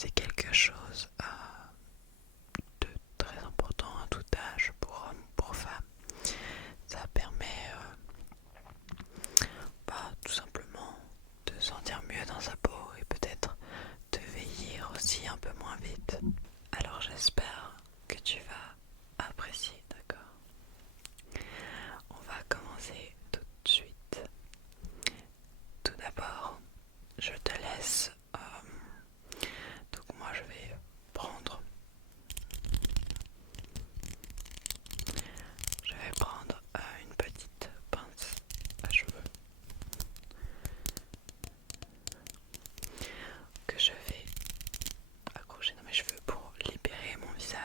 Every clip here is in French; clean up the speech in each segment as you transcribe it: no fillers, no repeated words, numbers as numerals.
c'est quelque chose de très important à tout âge pour hommes, pour femmes. Ça permet tout simplement de se sentir mieux dans sa peau et peut-être de vieillir aussi un peu moins vite. Alors j'espère que tu vas apprécier, d'accord? On va commencer tout de suite. Tout d'abord, je te laisse. Donc moi je vais prendre. Je vais prendre une petite pince à cheveux que je vais accrocher dans mes cheveux pour libérer mon visage.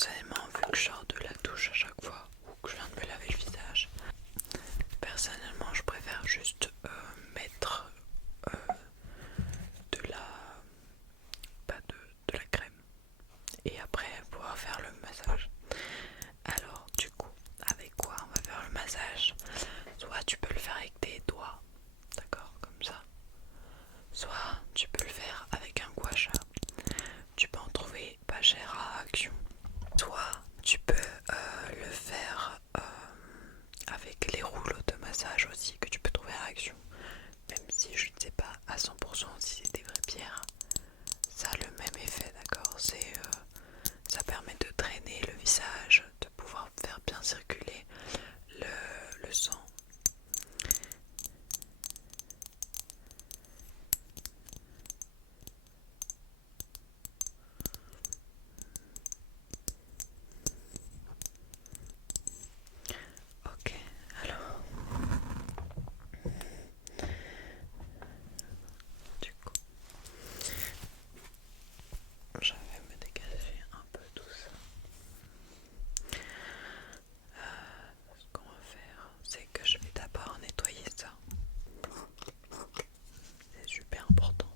personnellement, vu que je sors de la douche à chaque fois ou que je viens de me laver le visage, personnellement je préfère juste mettre de la pas de la crème et après pouvoir faire le massage. Alors du coup, avec quoi on va faire le massage? Soit tu peux le faire avec tes doigts, d'accord, comme ça. Soit tu peux le faire avec un gua sha. Tu peux en trouver pas cher à Action. Soit tu peux le faire avec les rouleaux de massage aussi que tu peux trouver à Action. Même si je ne sais pas à 100% si c'est des vraies pierres, ça a le même effet, d'accord. Ça permet de drainer le visage, de pouvoir faire bien circuler le sang. Ok, alors du coup je vais me dégager un peu tout ça. Ce qu'on va faire, c'est que je vais d'abord nettoyer ça. C'est super important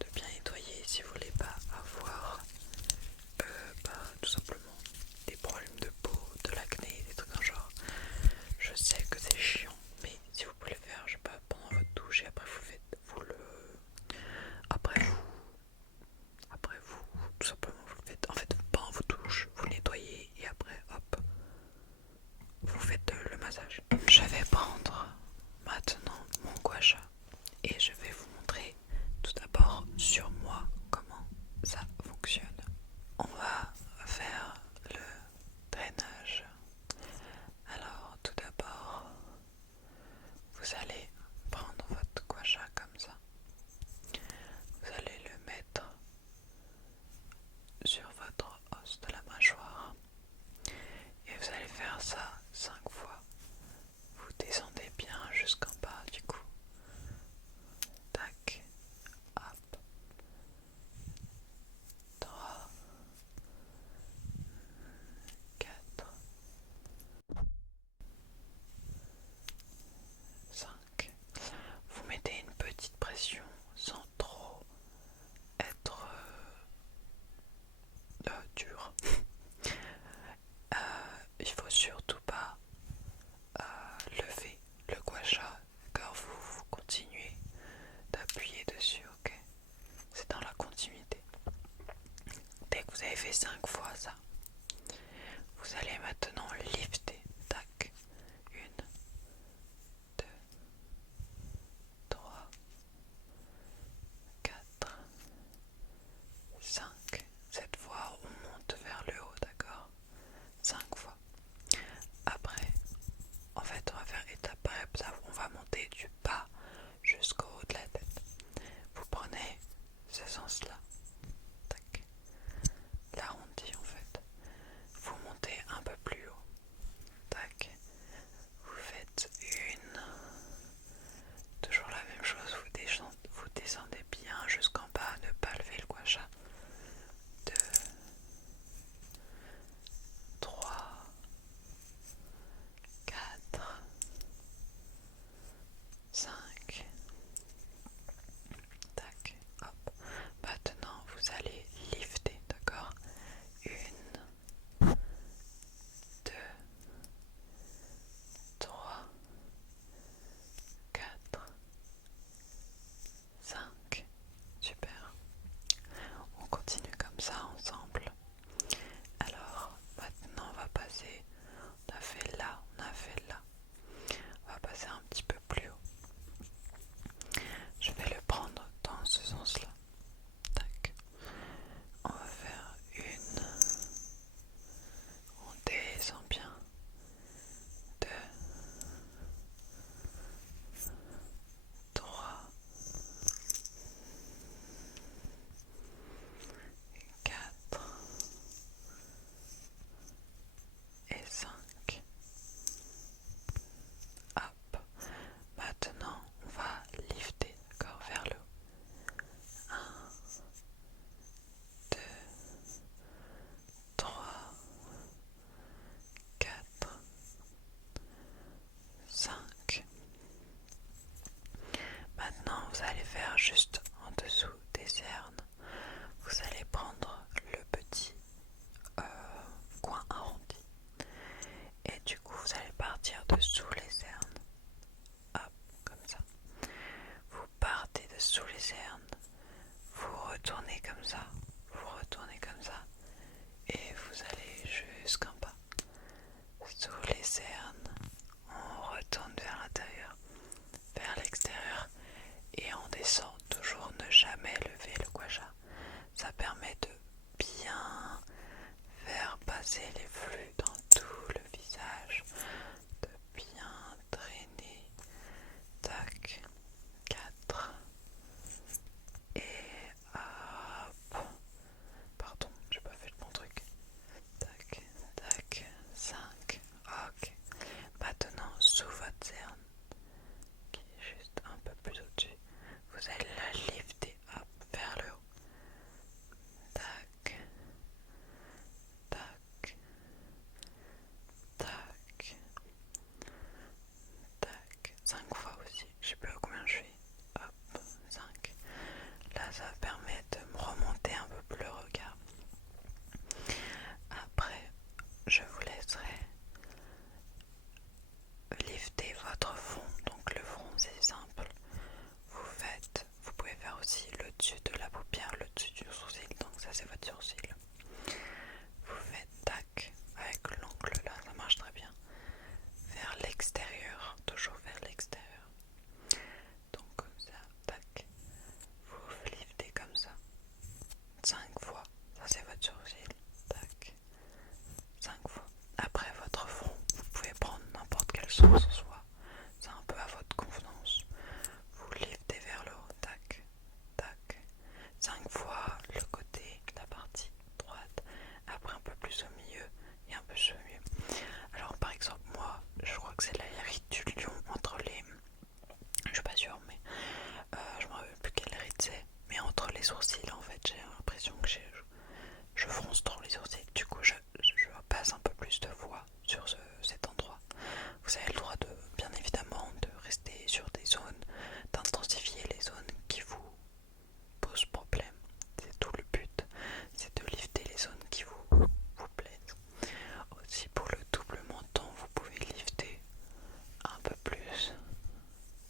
de bien nettoyer si vous voulez pas avoir tout simplement des problèmes de peau, de l'acné, des trucs dans le genre. Je sais que c'est chiant, mais si vous pouvez le faire, je sais pas, pendant votre douche et après vous tout simplement vous le faites. En fait, pendant votre douche, vous nettoyez et après, hop, vous faites le massage. Je vais prendre maintenant mon gua sha et je vais vous montrer tout d'abord sur moi comment ça fonctionne. On va faire le drainage. Alors tout d'abord, vous allez prendre votre gua sha comme ça. Vous allez le mettre sur votre os de la mâchoire et vous allez faire ça 5 fois. Vous descendez bien jusqu'en bas du coup. Tac, hop, 3, 4, 5. Vous mettez une petite pression sans trop être dur. Il faut surtout pas lever le gua sha quand vous continuez d'appuyer dessus, ok? C'est dans la continuité. Dès que vous avez fait 5 fois ça, vous allez maintenant lifter. Tac. 1, 2, 3, 4, 5. Cette fois, on monte vers le haut, d'accord? 5 fois. Après, en fait, on va faire étape par étape. On va monter du bas jusqu'au haut de la tête. Vous prenez ce sens-là. Tac. L'arrondi, en fait. retournez comme ça, vous retournez comme ça, et vous allez jusqu'en bas, sous les cernes, on retourne vers l'intérieur, vers l'extérieur, et on descend, toujours ne jamais lever le gua sha. Ça permet de bien faire passer les flux dans tout le visage, de bien drainer. Tac, 4 et hop. Pardon, j'ai pas fait le bon truc. Tac, tac, 5. Ok. Maintenant, sous votre cerne, qui est juste un peu plus au-dessus, vous allez la lifter hop vers le haut. Tac, tac, tac, tac. 5 fois aussi, je sais plus à combien je suis. Hop, 5. Là, ça permet de me remonter un peu plus le regard. Après, je vous laisserai lifter votre front. Donc le front, c'est simple. Vous pouvez faire aussi le dessus de la paupière, le dessus du sourcil. Donc ça, c'est votre sourcil. Vous faites tac avec l'ongle là, ça marche très bien. Vers l'extérieur, toujours vers l'extérieur. Donc comme ça, tac. Vous liftez comme ça. 5 fois. Ça, c'est votre sourcil. Tac. 5 fois. Après votre front, vous pouvez prendre n'importe quelle source en soi. C'est un peu à votre convenance. Vous liftez vers le haut. Tac. Tac. 5 fois le côté, la partie droite. Après un peu plus au milieu et un peu plus au milieu. Alors par exemple, moi, je crois que c'est la ride du lion entre les... Je suis pas sûre, mais je me rappelle plus quelle ride c'est. Mais entre les sourcils, en fait, j'ai l'impression que je fronce trop les sourcils. Du coup, je passe un peu plus de voix sur cet endroit. Vous avez le droit de, bien évidemment, de rester sur des zones, d'intensifier les zones qui vous posent problème. C'est tout le but, c'est de lifter les zones qui vous plaisent. Aussi pour le double menton, vous pouvez lifter un peu plus.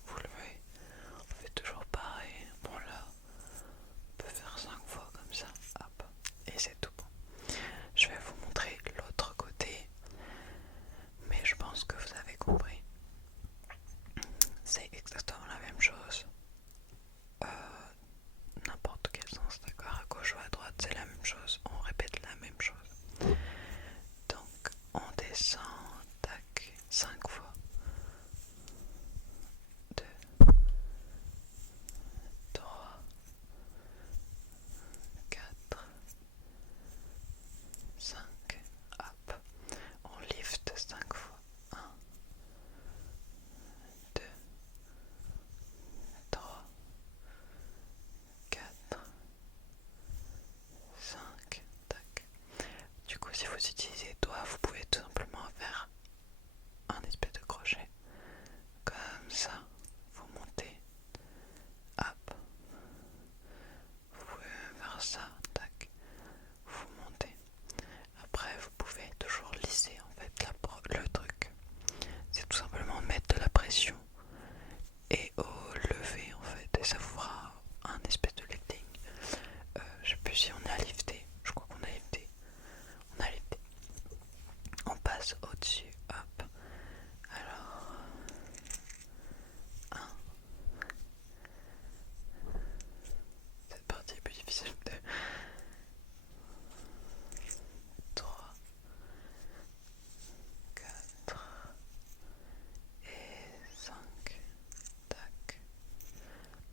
Vous levez, on fait toujours pareil. Bon là, on peut faire 5 fois comme ça, hop, et c'est tout bon. Je vais vous montrer l'autre côté, mais je pense que vous avez compris. C'est exactement la même chose. N'importe quel sens, d'accord, à gauche ou à droite, c'est la même chose. On répète la même chose. Donc, on descend, tac, 5 fois. 2, 3, 4, 5, hop. On lift 5 fois. 1, 2, 3, 4, 5, tac. Du coup, si vous utilisez les doigts, vous pouvez tout simplement faire un espèce de crochet. Comme ça, vous montez. Hop. Vous pouvez faire ça, tac. Vous montez. Après, vous pouvez toujours lisser en fait le truc. C'est tout simplement mettre de la pression et au lever en fait. Et ça vous fera un espèce de lifting. Je sais plus si on a lifté. Je crois qu'on a lifté. On a lifté. On passe au-dessus. Hop. Alors. 1. Cette partie est plus difficile. 2. 3. 4. Et 5. Tac.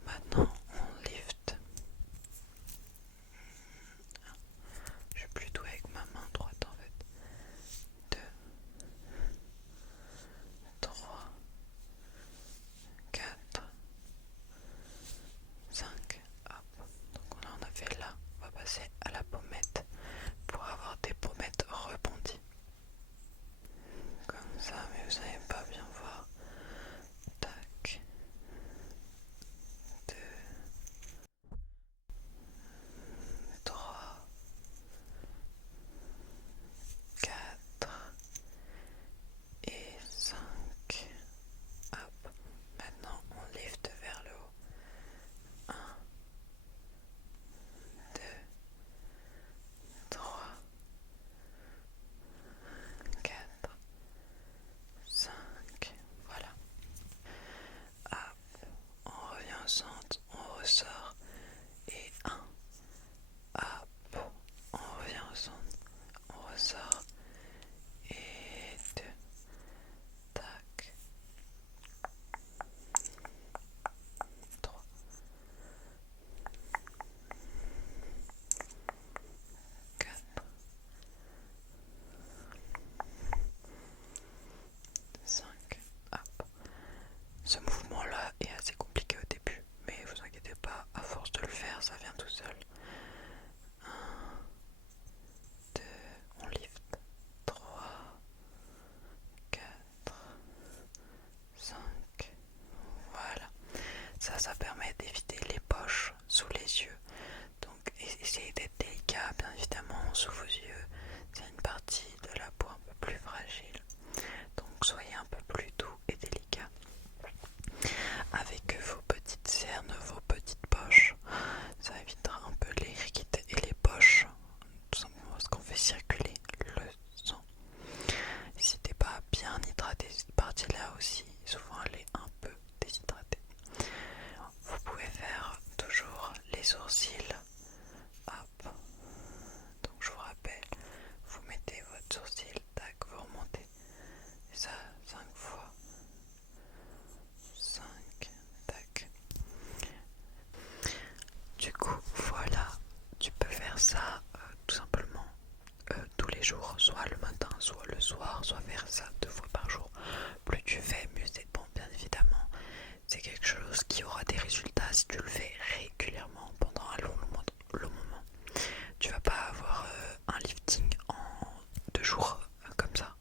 Maintenant on lift. Je suis plutôt avec ma main droite en fait. 2, 3, 4, 5. Hop. Donc on en a fait là. On va passer à la pommette pour avoir des pommettes rebondies. Comme ça, mais vous n'allez pas bien voir. Tac. 2, 3, 4 et 5. Hop. Maintenant, on lift vers le haut. 1, sous vos yeux, c'est une partie de la peau un peu plus fragile. Donc soyez un peu plus doux et délicat. Avec vos petites cernes, vos petites poches, ça évitera un peu les rides et les poches, tout simplement parce qu'on fait circuler le sang. N'hésitez pas à bien hydrater cette partie-là aussi, souvent elle est un peu déshydratée. Vous pouvez faire toujours les sourcils. Hop. Donc je vous rappelle, vous mettez votre sourcil, tac, vous remontez. Et ça 5 fois. 5, tac. Du coup, voilà, tu peux faire ça tout simplement tous les jours, soit le matin, soit le soir, soit faire ça 2 fois par jour. Plus tu fais, mieux c'est. Bon, bien évidemment, c'est quelque chose qui aura des résultats si tu le fais régulièrement pendant un long moment. Tu vas pas avoir un lifting en 2 jours comme ça.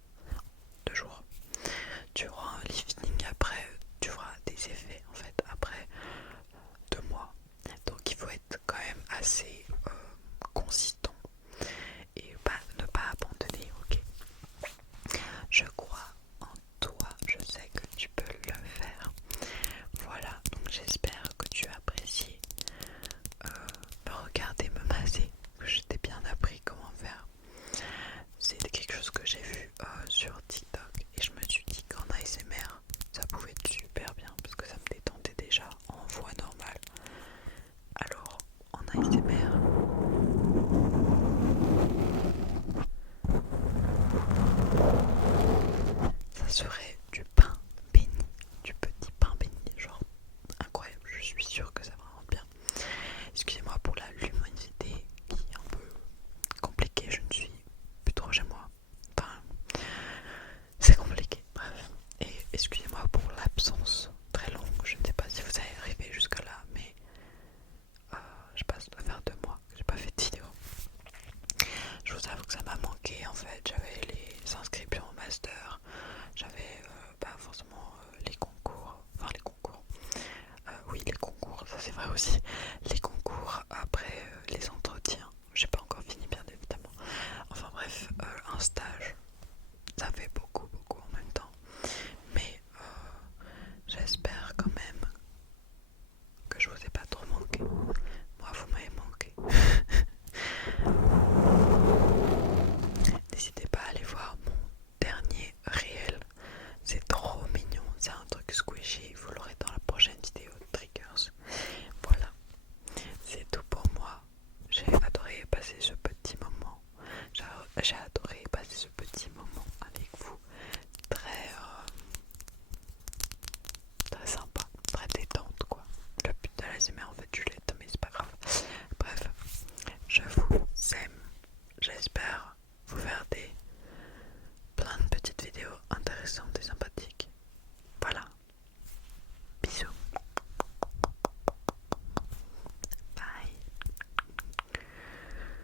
2 jours. Tu auras un lifting après, tu auras des effets en fait après 2 mois. Donc il faut être quand même assez consistant